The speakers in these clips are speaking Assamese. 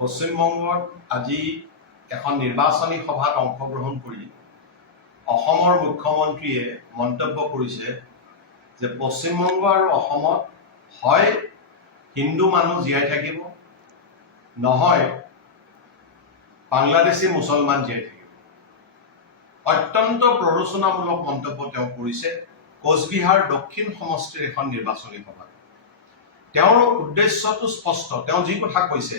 পশ্চিমবংগত আজি এখন নিৰ্বাচনী সভাত অংশগ্ৰহণ কৰি অসমৰ মুখ্যমন্ত্ৰীয়ে মন্তব্য কৰিছে যে পশ্চিমবংগ আৰু অসমত হয় হিন্দু মানুহ জীয়াই থাকিব, নহয় বাংলাদেশী মুছলমান জীয়াই থাকিব। অত্যন্ত প্ৰৰোচনামূলক মন্তব্য তেওঁ কৰিছে কোচবিহাৰ দক্ষিণ সমষ্টিৰ এখন নিৰ্বাচনী সভাত। তেওঁৰ উদ্দেশ্যটো স্পষ্ট। তেওঁ যি কথা কৈছে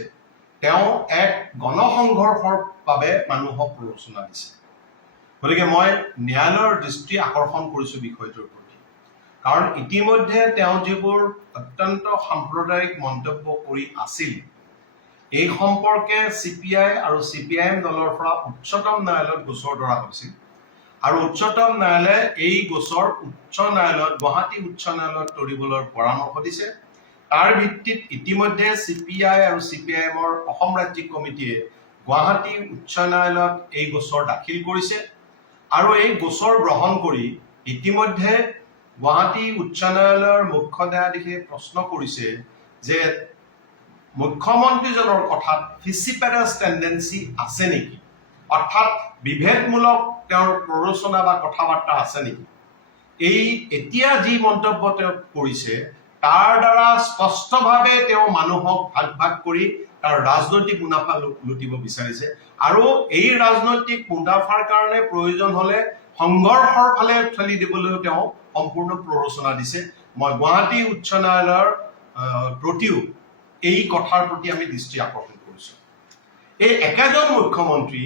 তেওঁ এক গণসংঘৰ্ষৰ বাবে মানুহক প্ৰৰোচনা দিছে। গতিকে মই ন্যায়ালয়ৰ দৃষ্টি আকৰ্ষণ কৰিছোঁ বিষয়টোৰ প্ৰতি, কাৰণ ইতিমধ্যে তেওঁ যিবোৰ অত্যন্ত সাম্প্ৰদায়িক মন্তব্য কৰি আছিল এই সম্পৰ্কে CPI আৰু CPIM দলৰ পৰা উচ্চতম ন্যায়ালয়ত গোচৰ ধৰা হৈছিল আৰু উচ্চতম ন্যায়ালয়ে এই গোচৰ উচ্চ ন্যায়ালয়ত গুৱাহাটী উচ্চ ন্যায়ালয়ত তৰিবলৈ পৰামৰ্শ দিছে। তাৰ ভিত্তিত ইতিমধ্যে CPI আৰু CPIMৰ অসম ৰাজ্যিক কমিটিয়ে গুৱাহাটী উচ্চ ন্যায়ালয়ত এই গোচৰ দাখিল কৰিছে আৰু এই গোচৰ গ্ৰহণ কৰি ইতিমধ্যে গুৱাহাটী উচ্চ ন্যায়ালয়ৰ মুখ্য ন্যায়াধীশে প্ৰশ্ন কৰিছে যে মুখ্যমন্ত্ৰীজনৰ কথাত ফিচিপেটাছ টেণ্ডেঞ্চি আছে নেকি, অৰ্থাৎ বিভেদমূলক তেওঁৰ প্ৰৰোচনা বা কথা-বাৰ্তা আছে নেকি। এই এতিয়া যি মন্তব্য তেওঁ কৰিছে তাৰ দ্বাৰা স্পষ্টভাৱে তেওঁ মানুহক ভাগ ভাগ কৰি তাৰ ৰাজনৈতিক মুনাফা লুটিব বিচাৰিছে আৰু এই ৰাজনৈতিক মুনাফাৰ কাৰণে প্ৰয়োজন হলে সংঘৰ্ষৰ ফালে ঠেলি দিবলৈও তেওঁ সম্পূৰ্ণ প্ৰৰোচনা দিছে। মই গুৱাহাটী উচ্চ ন্যায়ালয়ৰ প্ৰতিও এই কথাৰ প্ৰতি আমি দৃষ্টি আকৰ্ষণ কৰিছো। এই একেজন মুখ্যমন্ত্ৰী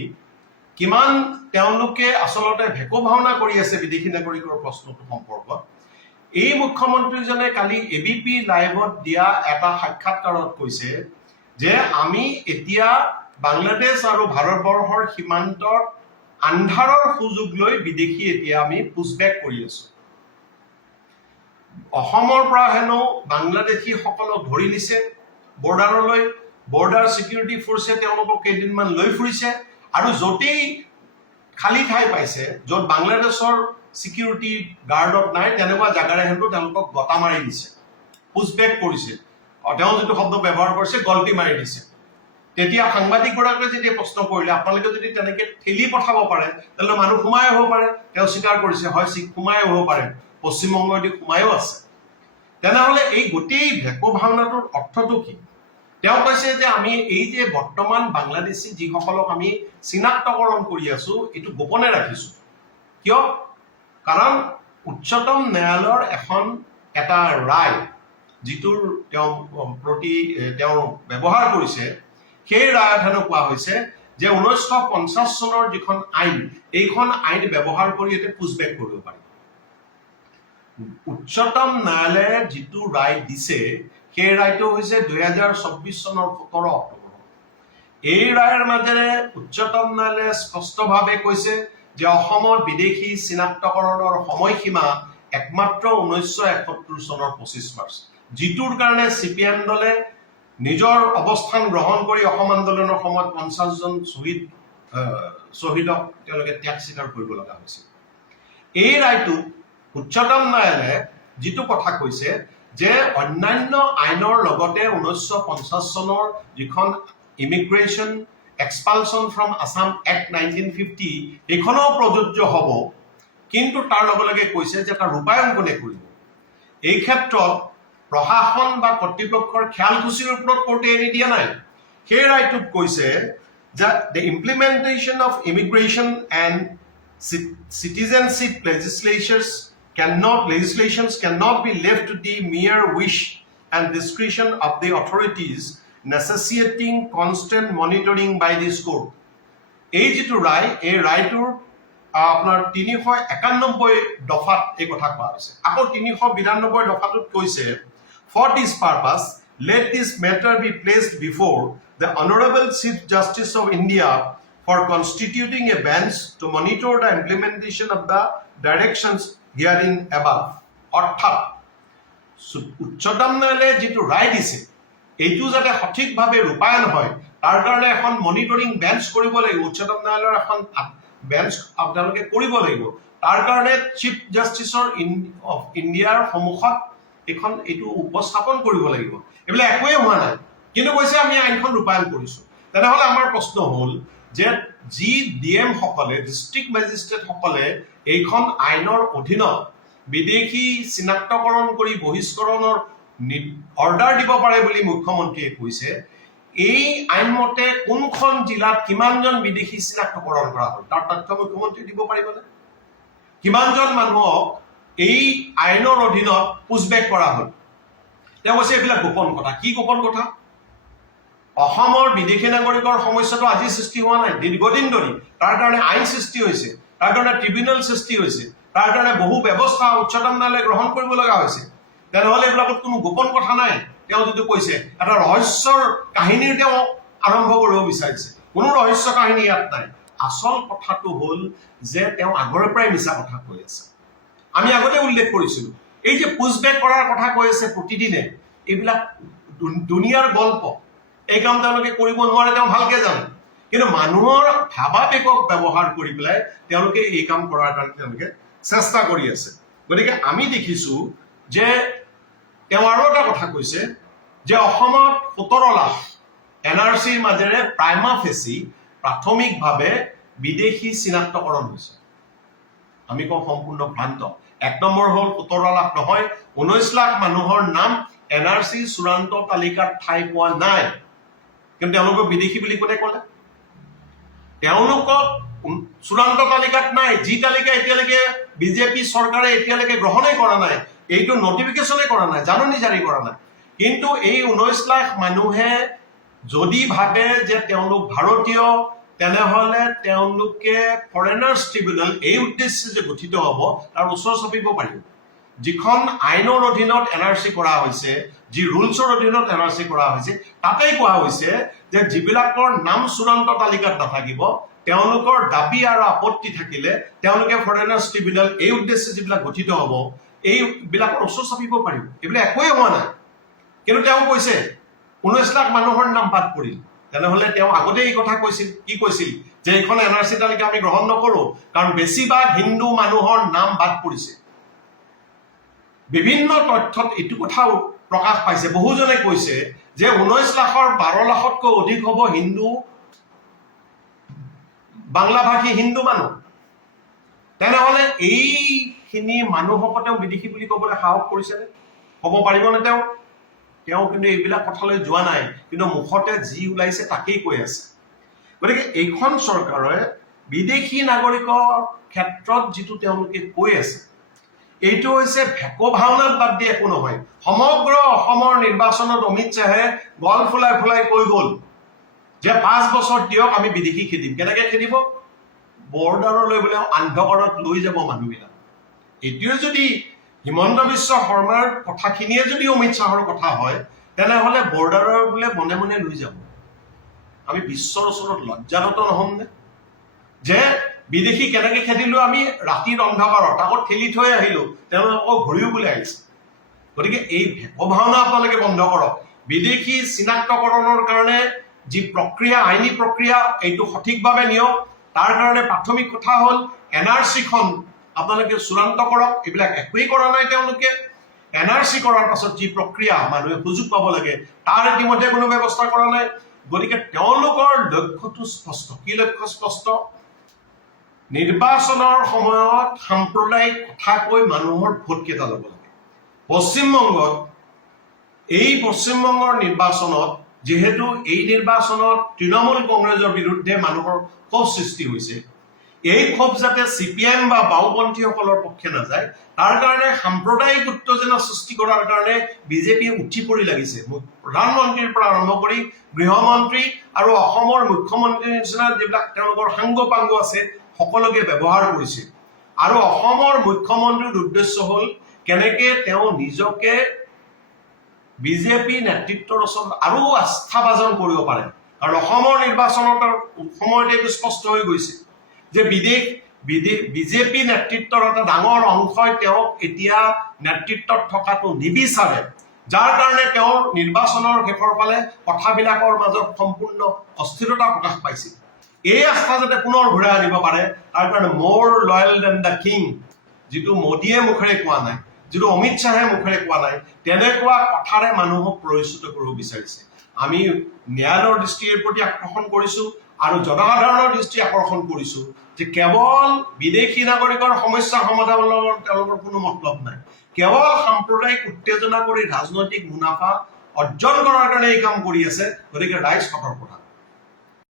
কিমান তেওঁলোকে আচলতে ভেকু ভাওনা কৰি আছে বিদেশী নাগৰিকৰ প্ৰশ্নটো সম্পৰ্কত। এই মুখ্যমন্ত্ৰীজনে কালি ABP লাইভত দিয়া এটা সাক্ষাৎকাৰত কৈছে যে আমি এতিয়া বাংলাদেশ আৰু ভাৰতবৰ্ষৰ সীমান্তৰ আন্ধাৰৰ সুযোগ লৈ বিদেশী এতিয়া আমি পুছবেক কৰি আছো। অসমৰ পৰা হেনো বাংলাদেশীসকলক ধৰি নিছে বৰ্ডাৰলৈ, বৰ্ডাৰ চিকিউৰিটি ফৰ্চে তেওঁলোকক কেইদিনমান লৈ ফুৰিছে আৰু য'তেই খালী ঠাই পাইছে য'ত বাংলাদেশৰ চিকিউৰিটি গাৰ্ডত নাই তেনেকুৱা জাগাৰে হেনো তেওঁলোকক গতা মাৰি দিছে, পুছবেক কৰিছে। তেওঁ যিটো শব্দ ব্যৱহাৰ কৰিছে গল্টি মাৰি দিছে। তেতিয়া সাংবাদিকগৰাকীয়ে যেতিয়া প্ৰশ্ন কৰিলে আপোনালোকে যদি তেনেকে ঠেলি পঠাব পাৰে তেতিয়াহ'লে মানুহ সোমাই আহিব পাৰে, তেওঁ স্বীকাৰ কৰিছে হয় সোমাই আহিব পাৰে, পশ্চিমবংগদি সোমায়ো আছে। তেনেহ'লে এই গোটেই ভেকু ভাওনাটোৰ অৰ্থটো কি? তেওঁ কৈছে যে আমি এই যে বৰ্তমান বাংলাদেশী যিসকলক আমি চিনাক্তকৰণ কৰি আছো এইটো গোপনে ৰাখিছো। কিয়? কাৰণ উচ্চতম ন্যায়ালয়ৰ এটা ৰায় যিটোৰ তেওঁ প্ৰতি তেওঁ ব্যৱহাৰ কৰিছে সেই ৰায়ত হেনো কোৱা হৈছে যে 1950 চনৰ যিখন আইন এইখন আইন ব্যৱহাৰ কৰি এতিয়া পুছবেক কৰিব পাৰি। উচ্চতম ন্যায়ালয়ে যিটো ৰায় দিছে সেই ৰায়টো হৈছে 2024 চনৰ 17 অক্টোবৰ। এই ৰায়ৰ মাজেৰে উচ্চতম ন্যায়ালয়ে স্পষ্টভাৱে কৈছে যে অসমত বিদেশী চিনাক্তকৰণৰ সময়সীমা একমাত্ৰ 1971 চনৰ 25 মাৰ্চ, যিটোৰ কাৰণে CPM দলে নিজৰ অৱস্থান গ্ৰহণ কৰি অসম আন্দোলনৰ সময়ত 50 জন শ্বহীদক তেওঁলোকে ত্যাগ স্বীকাৰ কৰিব লগা হৈছিল। এই ৰায়টোত উচ্চতম ন্যায়ালয়ে যিটো কথা কৈছে যে অন্যান্য আইনৰ লগতে 1950 চনৰ যিখন ইমিগ্ৰেশ্যন এক্সপালছন ফ্ৰম আছাম এক্ট 1950 এইখনো প্ৰযোজ্য হ'ব, কিন্তু তাৰ লগে লগে কৈছে যে তাৰ ৰূপায়ণ কোনে কৰিব। এই ক্ষেত্ৰত প্ৰশাসন বা কৰ্তৃপক্ষৰ খেয়ালখুচিৰ ওপৰত কোৰ্টে এৰি দিয়া নাই। সেই ৰায়টোত কৈছে যে the implementation of immigration and citizenship legislations cannot be left to the mere wish and discretion of the authorities, necessitating constant monitoring by this court. এই যিটো ৰায় এই ৰায়টোৰ আপোনাৰ 391 দফাত এই কথা কোৱা হৈছে। আকৌ 392 দফাটোত কৈছে for this purpose let this matter be placed before the Honorable Chief Justice of India for constituting a bench to monitor the implementation of the directions herein above. অৰ্থাৎ উচ্চতম ন্যায়ালয়ে যিটো ৰায় দিছে এইটো যাতে সঠিকভাৱে ৰূপায়ণ হয় তাৰ কাৰণে এখন মনিটৰিং বেঞ্চ কৰিব লাগিব। উচ্চতম ন্যায়ালয়ৰ এখন বেঞ্চ আপোনালোকে কৰিব লাগিব। তাৰ কাৰণে চিফ জাষ্টিছৰ অফ ইণ্ডিয়াৰ সন্মুখত এইটো উপস্থাপন কৰিব লাগিব। এইবিলাক একোৱেই হোৱা নাই, কিন্তু কৈছে আমি আইনখন ৰূপায়ণ কৰিছো। তেনেহ'লে আমাৰ প্ৰশ্ন হ'ল যে যি ডিএম সকলে ডিষ্ট্ৰিক্ট মেজিষ্ট্ৰেট সকলে এইখন আইনৰ অধীনত বিদেশী চিনাক্তকৰণ কৰি বহিষ্কৰণৰ অৰ্ডাৰ দিব পাৰে বুলি মুখ্যমন্ত্ৰীয়ে কৈছে, এই আইনমতে কোনখন জিলাত কিমানজন বিদেশী চিনাক্তকৰণ কৰা হ'ল তাৰ তথ্য মুখ্যমন্ত্ৰী দিব পাৰিবনে? কিমানজন মানুহক এই আইনৰ অধীনত পুছবেক কৰা হ'ল? তেওঁ কৈছে এইবিলাক গোপন কথা। কি গোপন কথা? অসমৰ বিদেশী নাগৰিকৰ সমস্যাটো আজি সৃষ্টি হোৱা নাই, দীৰ্ঘদিন ধৰি তাৰ কাৰণে আইন সৃষ্টি হৈছে, তাৰ কাৰণে ট্ৰিবিউনেল সৃষ্টি হৈছে, তাৰ কাৰণে বহু ব্যৱস্থা উচ্চতম ন্যায়ালয়ে গ্ৰহণ কৰিব লগা হৈছে। তেনেহ'লে এইবিলাকত কোনো গোপন কথা নাই। তেওঁ যিটো কৈছে এটা ৰহস্যৰ কাহিনীৰ তেওঁ আৰম্ভ কৰিব বিচাৰিছে। কোনো ৰহস্য কাহিনী ইয়াত নাই। আচল কথাটো হ'ল যে তেওঁ আগৰে পৰাই মিছা কথা কৈ আছে। আমি আগতে উল্লেখ কৰিছিলোঁ, এই যে পুছবেক কৰাৰ কথা কৈ আছে প্ৰতিদিনে, এইবিলাক দুনিয়াৰ গল্প। এই কাম তেওঁলোকে কৰিব নোৱাৰে, তেওঁ ভালকে জানে। কিন্তু মানুহৰ ভাৱাবেগক ব্যৱহাৰ কৰি পেলাই তেওঁলোকে এই কাম কৰাৰ কাৰণে তেওঁলোকে চেষ্টা কৰি আছে। গতিকে আমি দেখিছো যে তেওঁ আৰু এটা কথা কৈছে যে অসমত 17 লাখ NRCৰ মাজেৰে প্ৰাইমা ফেচি প্ৰাথমিকভাৱে বিদেশী চিনাক্তকৰণ হৈছে। আমি কওঁ সম্পূৰ্ণ ভ্ৰান্ত। 1 নম্বৰ হ'ল 17 লাখ নহয়, 19 লাখ মানুহৰ নাম NRC চূড়ান্ত তালিকাত ঠাই পোৱা নাই। কিন্তু তেওঁলোকক বিদেশী বুলি কোনে ক'লে? তেওঁলোকক চূড়ান্ত তালিকাত নাই। যি তালিকা এতিয়ালৈকে বিজেপি চৰকাৰে এতিয়ালৈকে গ্ৰহণেই কৰা নাই, এইটো নটিফিকেশ্যনে কৰা নাই, জাননী জাৰি কৰা নাই। কিন্তু এই 19 লাখ মানুহে যদি ভাবে যে তেওঁলোক ভাৰতীয়, তেনেহ'লে তেওঁলোকে ফৰেনাৰ্ছ ট্ৰিবিউনেল এই উদ্দেশ্যে যে গঠিত হ'ব তাৰ ওচৰ চাপিব পাৰিব। যিখন আইনৰ অধীনত NRC কৰা হৈছে, যি ৰুলছৰ অধীনত NRC কৰা হৈছে, তাতেই কোৱা হৈছে যে যিবিলাকৰ নাম চূড়ান্ত তালিকাত নাথাকিব, তেওঁলোকৰ দাবী আৰু আপত্তি থাকিলে তেওঁলোকে ফৰেনাৰ্ছ ট্ৰিবিউনেল এই উদ্দেশ্যে যিবিলাক গঠিত হ'ব এইবিলাকৰ ওচৰ চাপিব পাৰিব। এইবিলাক একোৱেই হোৱা নাই। কিন্তু তেওঁ কৈছে 19 লাখ মানুহৰ নাম বাদ পৰিল। তেনেহ'লে তেওঁ আগতে এই কথা কৈছিল, কি কৈছিল? যে এইখন NRC তালিকা আমি গ্ৰহণ নকৰোঁ, কাৰণ বেছিভাগ হিন্দু মানুহৰ নাম বাদ পৰিছে। বিভিন্ন তথ্যত এইটো কথাও প্ৰকাশ পাইছে, বহুজনে কৈছে যে 19 লাখৰ 12 লাখতকৈ অধিক হ'ব হিন্দু, বাংলাভাষী হিন্দু মানুহ। তেনেহ'লে এইখিনি মানুহক তেওঁ বিদেশী বুলি ক'বলৈ সাহস কৰিছেনে? ক'ব পাৰিবনে তেওঁ? তেওঁ কিন্তু এইবিলাক কথালৈ যোৱা নাই, কিন্তু মুখতে যি ওলাইছে তাকেই কৈ আছে। গতিকে এইখন চৰকাৰে বিদেশী নাগৰিকৰ ক্ষেত্ৰত যিটো তেওঁলোকে কৈ আছে, এইটো হৈছে ভেকো ভাওনাত বাদ দি একো নহয়। সমগ্ৰ অসমৰ নিৰ্বাচনত অমিত শ্বাহে গল ফুলাই ফুলাই কৈ গ'ল যে 5 বছৰ দিয়ক, আমি বিদেশী খেদিম। কেনেকে খেদিব? বৰ্ডাৰলৈ বোলে অন্ধকাৰত লৈ যাব মানুহবিলাক। এইটোৱে যদি হিমন্ত বিশ্ব শৰ্মাৰ কথাখিনিয়ে যদি অমিত শ্বাহৰ কথা হয়, তেনেহ'লে বৰ্ডাৰৰ বোলে মনে মনে লৈ যাব। আমি বিশ্বৰ ওচৰত লজ্জানত নহ'মনে? যে বিদেশী কেনেকে খেদিলো আমি ৰাতিৰ অন্ধকাৰত, আকৌ ঠেলি থৈ আহিলো, তেওঁলোকক ঘূৰিও বোলে আহিছে। গতিকে এই ভেকো ভাওনা আপোনালোকে বন্ধ কৰক। বিদেশী চিনাক্তকৰণৰ কাৰণে যি প্ৰক্ৰিয়া, আইনী প্ৰক্ৰিয়া, এইটো সঠিকভাৱে নিয়ক। তাৰ কাৰণে প্ৰাথমিক কথা হ'ল NRCখন আপোনালোকে চূড়ান্ত কৰক। এইবিলাক একোৱেই কৰা নাই তেওঁলোকে। NRC কৰাৰ পাছত যি প্ৰক্ৰিয়া মানুহে সুযোগ পাব লাগে, তাৰ ইতিমধ্যে কোনো ব্যৱস্থা কৰা নাই। গতিকে তেওঁলোকৰ লক্ষ্যটো স্পষ্ট। কি লক্ষ্য স্পষ্ট? নিৰ্বাচনৰ সময়ত সাম্প্ৰদায়িক কথা কৈ মানুহৰ ভোট কেইটা ল'ব লাগে। পশ্চিমবংগত পশ্চিমবংগৰ নিৰ্বাচনত যিহেতু এই নিৰ্বাচনত তৃণমূল কংগ্ৰেছৰ বিৰুদ্ধে মানুহৰ ক্ষোভ সৃষ্টি হৈছে, এই ক্ষোভ যাতে CPM বা বাওঁপন্থীসকলৰ পক্ষে নাযায়, তাৰ কাৰণে সাম্প্ৰদায়িক উত্তেজনা সৃষ্টি কৰাৰ কাৰণে বিজেপি উঠি পৰি লাগিছে। প্ৰধানমন্ত্ৰীৰ পৰা আৰম্ভ কৰি গৃহমন্ত্ৰী আৰু অসমৰ মুখ্যমন্ত্ৰীৰ নিচিনা যিবিলাক তেওঁলোকৰ সাংগ পাংগ আছে, সকলোকে ব্যৱহাৰ কৰিছে। আৰু অসমৰ মুখ্যমন্ত্ৰীৰ উদ্দেশ্য হ'ল কেনেকে তেওঁ নিজকে বিজেপি নেতৃত্বৰ ওচৰত আৰু আস্থাভাজন কৰিব পাৰে। কাৰণ অসমৰ নিৰ্বাচনৰ সময়তে এইটো স্পষ্ট হৈ গৈছে যে বিজেপি নেতৃত্বৰ এটা ডাঙৰ অংশই তেওঁক এতিয়া নেতৃত্বত থকাটো নিবিচাৰে, যাৰ কাৰণে তেওঁৰ নিৰ্বাচনৰ শেষৰ ফালে কথাবিলাকৰ মাজত সম্পূৰ্ণ অস্থিৰতা প্ৰকাশ পাইছিল। এই আস্থা যাতে পুনৰ ঘূৰাই আনিব পাৰে, তাৰ কাৰণে মোৰ লয়েল দেন দ্য কিং, যিটো মোদীয়ে মুখেৰে কোৱা নাই, যিটো অমিত শ্বাহে মুখেৰে কোৱা নাই, তেনেকুৱা কথাৰে মানুহক পৰিচিত কৰিব বিচাৰিছে। আমি ন্যায়ালয়ৰ দৃষ্টিৰ প্ৰতি আকৰ্ষণ কৰিছোঁ আৰু জনসাধাৰণৰ দৃষ্টি আকৰ্ষণ কৰিছোঁ যে কেৱল বিদেশী নাগৰিকৰ সমস্যা সমাধানৰ লগত তেওঁলোকৰ কোনো মতলব নাই, কেৱল সাম্প্ৰদায়িক উত্তেজনা কৰি ৰাজনৈতিক মুনাফা অৰ্জন কৰাৰ কাৰণে এই কাম কৰি আছে। গতিকে ৰাইজ সতৰ্ক।